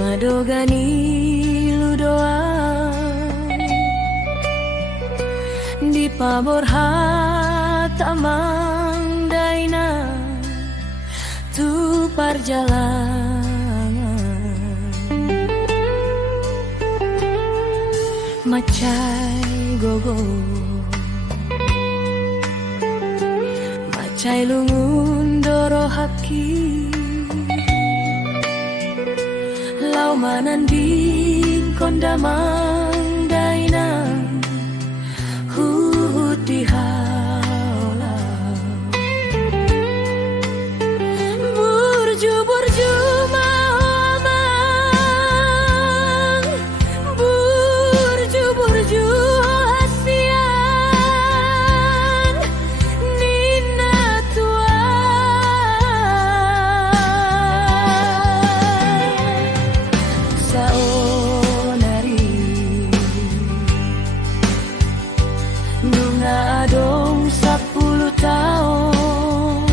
madogani ludoa di pabor hatamang daina tu perjalanan macai gogo macai lungun doro haki lau mananding kondamang daina huhut di haula burju mamang burju hasian nina tua saonari bunga dong 10 tahun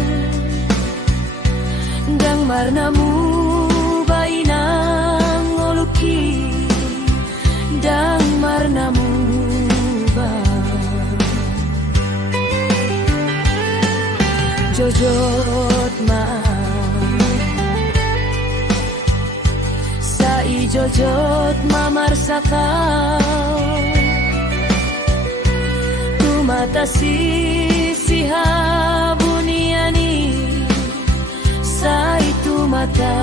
gang marnamu bainang ngoluki dang marnamu ba jojot ma sai jojot mamar sakau mata sisiha buniani sa itu mata